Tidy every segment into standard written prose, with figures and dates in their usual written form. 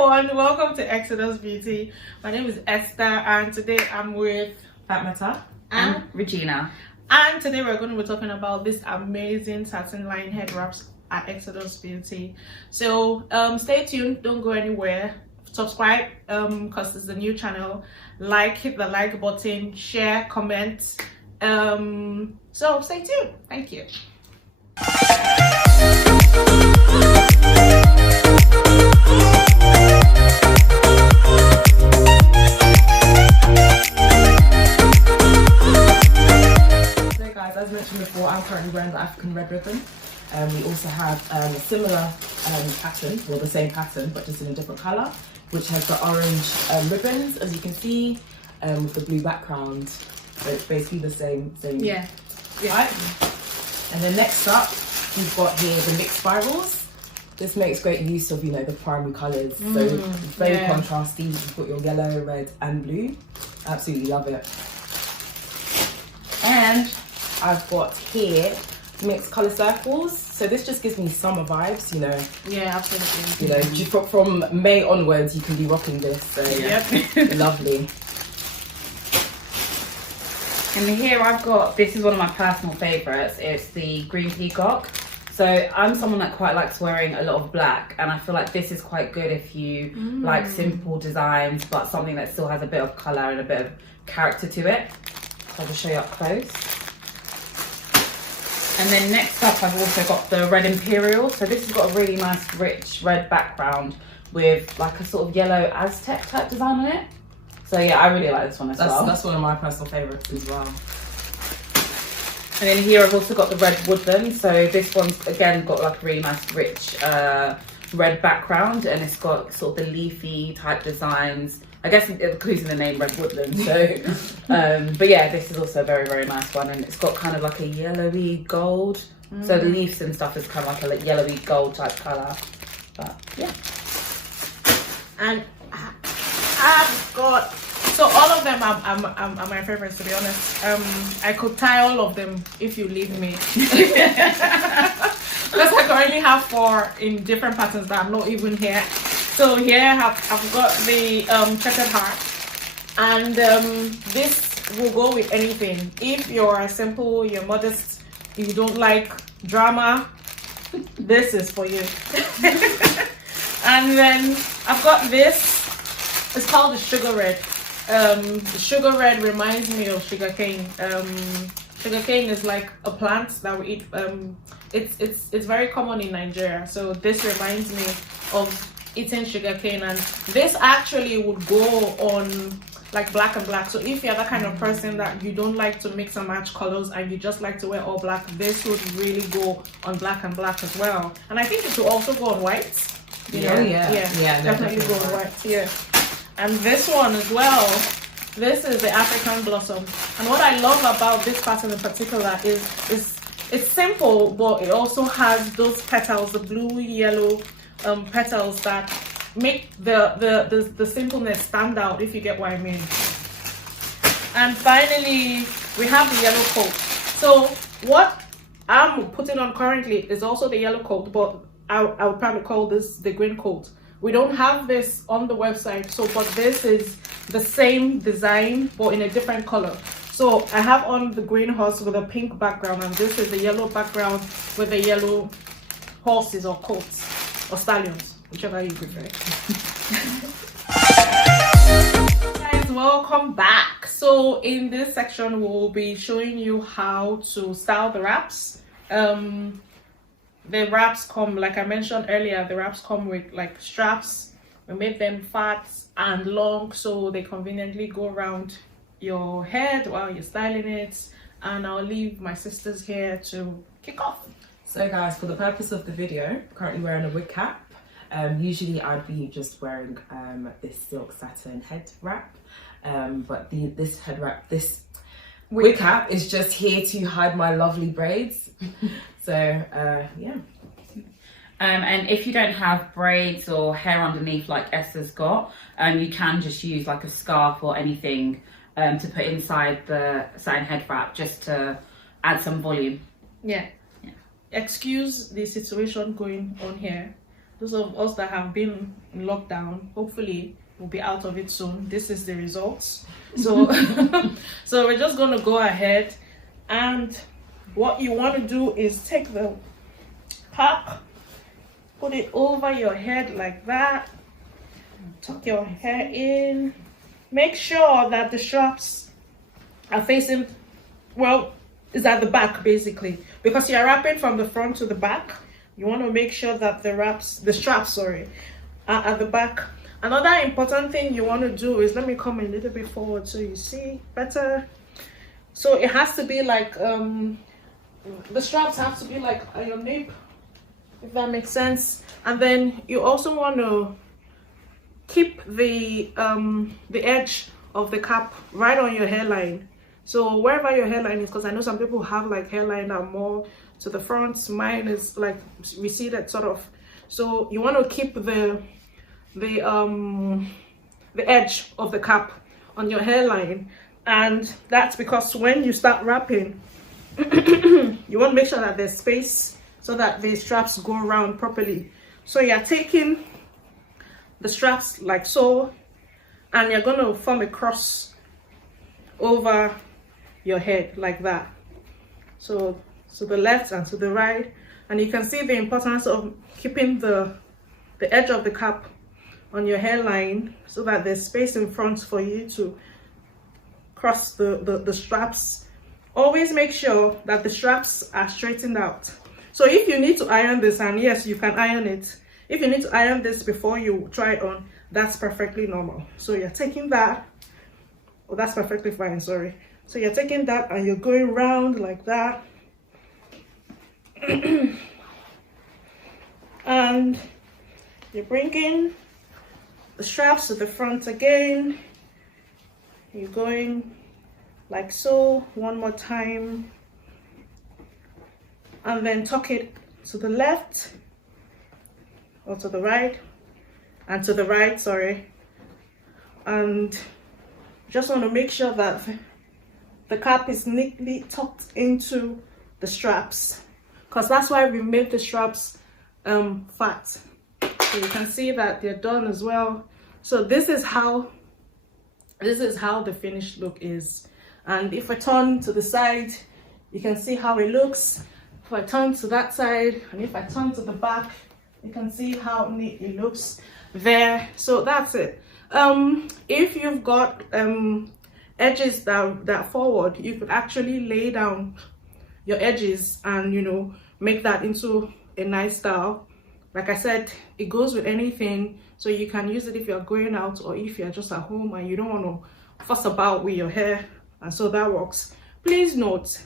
everyone, welcome to Exodus Beauty. My name is Esther and today I'm with Fatmata and Regina. And today we're going to be talking about this amazing satin-lined head wraps at Exodus Beauty. So stay tuned, don't go anywhere. Subscribe because it's a new channel. Hit the like button, share, comment. So stay tuned. Thank you. As mentioned before, I'm currently wearing the African red ribbon. We also have a similar pattern, or the same pattern, but just in a different colour, which has the orange ribbons, as you can see, with the blue background. So it's basically the same. Yeah. Right? And then next up, we've got here the mixed spirals. This makes great use of, the primary colours. So it's very contrasty. You've got your yellow, red and blue. Absolutely love it. And I've got here mixed colour circles. So this just gives me summer vibes, Yeah, absolutely. From May onwards, you can be rocking this. So Yep. Lovely. And here I've got, this is one of my personal favourites, it's the green peacock. So I'm someone that quite likes wearing a lot of black, and I feel like this is quite good if you like simple designs but something that still has a bit of colour and a bit of character to it. So I'll just show you up close. And then next up I've also got the red imperial. So this has got a really nice rich red background with like a sort of yellow Aztec type design on it. So yeah, I really like this one as well. That's one of my personal favourites as well. And then here I've also got the red woodland. So this one's again got like a really nice rich red background, and it's got sort of the leafy type designs. I guess it includes in the name red woodland. So, but yeah, this is also a very, very nice one, and it's got kind of like a yellowy gold. So the leaves and stuff is kind of like a yellowy gold type colour. But yeah. And I've got, so all of them are my favorites, to be honest. I could tie all of them if you leave me. Because I currently have 4 in different patterns that are not even here. So here I've got the checkered heart, and this will go with anything. If you're simple, you're modest, you don't like drama, this is for you. And then I've got this. It's called the sugar red. The sugar red reminds me of sugarcane. Sugarcane is like a plant that we eat. It's very common in Nigeria. So this reminds me of eating sugarcane, and this actually would go on like black and black. So if you're that kind of person that you don't like to mix and match colors and you just like to wear all black, this would really go on black and black as well. And I think it will also go on white. Definitely go on white. Yeah. And this one as well, this is the African blossom. And what I love about this pattern in particular is it's simple, but it also has those petals, the blue, yellow petals that make the simpleness stand out, if you get what I mean. And finally, we have the yellow coat. So what I'm putting on currently is also the yellow coat, but I would probably call this the green coat. We don't have this on the website, but this is the same design but in a different color. So I have on the green horse with a pink background, and this is the yellow background with the yellow horses or coats or stallions, whichever you prefer. Guys, welcome back. So in this section we'll be showing you how to style the wraps. The wraps come, like I mentioned earlier, the wraps come with like straps. We made them fat and long so they conveniently go around your head while you're styling it. And I'll leave my sisters here to kick off. So guys, for the purpose of the video, I'm currently wearing a wig cap. Usually I'd be just wearing this silk satin head wrap, but this wig cap is just here to hide my lovely braids. So yeah. And if you don't have braids or hair underneath like Esther's got, you can just use like a scarf or anything to put inside the satin head wrap just to add some volume. Yeah. Excuse the situation going on here. those of us that have been in lockdown, hopefully we'll be out of it soon. This is the results. So so we're just going to go ahead, and what you want to do is take the cap, put it over your head like that, tuck your hair in, make sure that the straps are facing, well, is at the back basically, because you're wrapping from the front to the back. You want to make sure that the straps are at the back. Another important thing you want to do is, let me come a little bit forward so you see better. So it has to be like the straps have to be like at your nape, if that makes sense. And then you also want to keep the edge of the cap right on your hairline. So wherever your hairline is, because I know some people have like hairline that are more to the front. Mine is like receded sort of. So you want to keep the edge of the cap on your hairline, and that's because when you start wrapping, you want to make sure that there's space so that the straps go around properly. So you're taking the straps like so, and you're going to form a cross over your head like that. So to the left and to the right, and you can see the importance of keeping the edge of the cap on your hairline so that there's space in front for you to cross the straps. Always make sure that the straps are straightened out. So if you need to iron this, and yes, you can iron it, if you need to iron this before you try it on, that's perfectly normal. So you're taking that, oh, that's perfectly fine, sorry. So you're taking that and you're going round like that. And you're bringing the straps to the front again. You're going like so, one more time, and then tuck it to the left or to the right, and to the right, sorry. And just want to make sure that the cap is neatly tucked into the straps, because that's why we made the straps fat. So you can see that they're done as well. So this is how the finished look is. And if I turn to the side, you can see how it looks. If I turn to that side, and if I turn to the back, you can see how neat it looks there. So that's it. If you've got edges that forward, you could actually lay down your edges and, you know, make that into a nice style. Like I said, it goes with anything, so you can use it if you're going out or if you're just at home and you don't want to fuss about with your hair, and so that works. Please note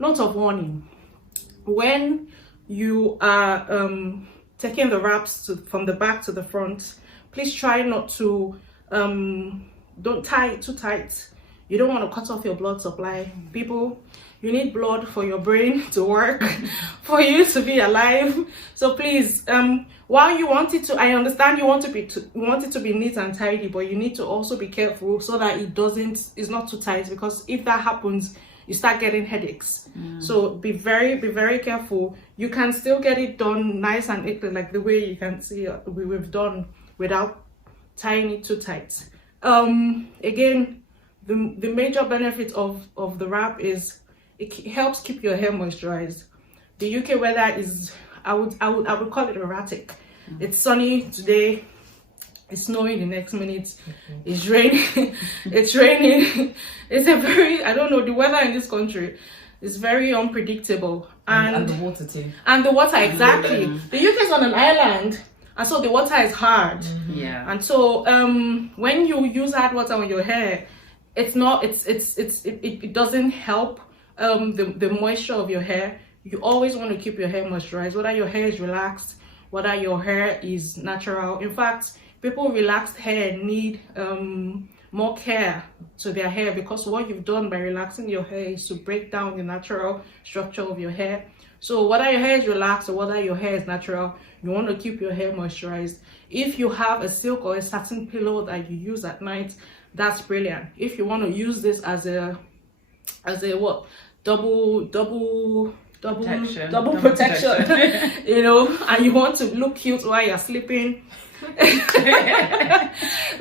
of warning: when you are taking the wraps from the back to the front, please try not to don't tie it too tight. You don't want to cut off your blood supply. People, you need blood for your brain to work, for you to be alive. So please, while you want it to, I understand you want it to be neat and tidy, but you need to also be careful so that it's not too tight, because if that happens, you start getting headaches. So be very careful. You can still get it done nice and neat, like the way you can see we've done, without tying it too tight. Again, the major benefit of the wrap is it helps keep your hair moisturized. The UK weather is, I would call it erratic. It's sunny today, it's snowing the next minute, it's raining, it's raining. It's a very, I don't know, the weather in this country is very unpredictable. And the water too. And the water, exactly. The UK is on an island, and so the water is hard. Yeah. And so when you use hard water on your hair, it doesn't help the moisture of your hair. You always want to keep your hair moisturized, whether your hair is relaxed, whether your hair is natural. In fact, people with relaxed hair need more care to their hair, because what you've done by relaxing your hair is to break down the natural structure of your hair. So whether your hair is relaxed or whether your hair is natural, you want to keep your hair moisturized. If you have a silk or a satin pillow that you use at night, that's brilliant. If you want to use this as a what, double double Double protection. You know, and you want to look cute while you're sleeping,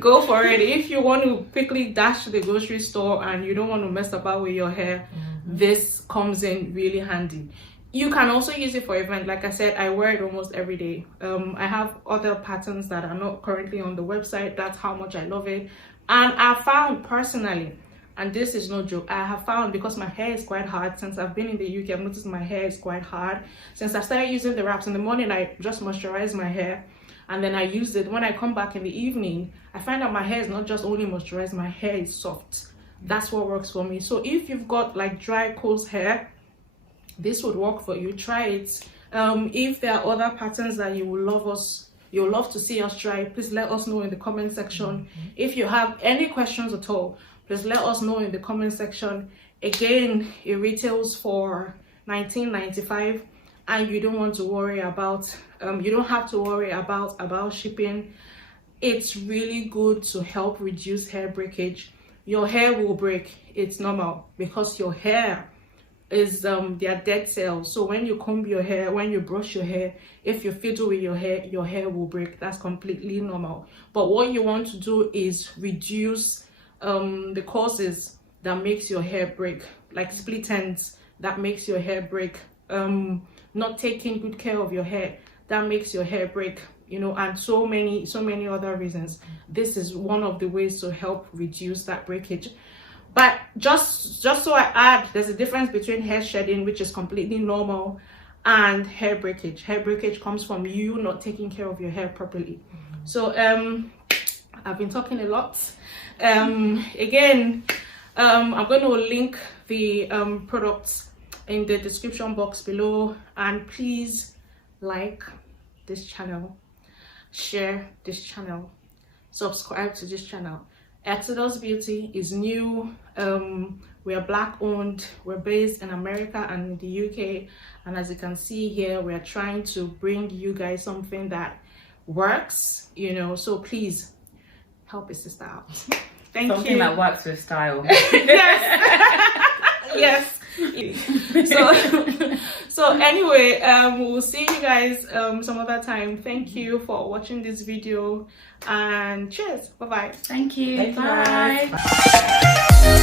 go for it. If you want to quickly dash to the grocery store and you don't want to mess about with your hair, this comes in really handy. You can also use it for event. Like I said, I wear it almost every day. I have other patterns that are not currently on the website. That's how much I love it. And I found personally, and this is no joke, I have found, because my hair is quite hard, since I've been in the UK, I've noticed my hair is quite hard. Since I started using the wraps in the morning, I just moisturize my hair, and then I use it. When I come back in the evening, I find that my hair is not just only moisturized, my hair is soft. That's what works for me. So if you've got like dry, coarse hair, this would work for you. Try it. If there are other patterns that you'll love to see us try, please let us know in the comment section. If you have any questions at all, please let us know in the comment section. Again, it retails for $19.95, and you don't want to worry about you don't have to worry about shipping. It's really good to help reduce hair breakage. Your hair will break, it's normal, because your hair is they are dead cells. So when you comb your hair, when you brush your hair, if you fiddle with your hair will break. That's completely normal. But what you want to do is reduce the causes that makes your hair break, like split ends that makes your hair break, not taking good care of your hair that makes your hair break, you know, and so many other reasons. This is one of the ways to help reduce that breakage. But just so I add, there's a difference between hair shedding, which is completely normal, and hair breakage. Hair breakage comes from you not taking care of your hair properly. So I've been talking a lot. Again, I'm going to link the products in the description box below, and please like this channel, share this channel, subscribe to this channel. Exodus Beauty is new. We are Black owned. We're based in America and in the UK, and as you can see here, we are trying to bring you guys something that works, you know. So please help a sister out. Thank Something you. that works with style. Yes. So anyway, we'll see you guys some other time. Thank you for watching this video, and cheers. Bye bye. Thank you. Thank you, Bye. guys. Bye.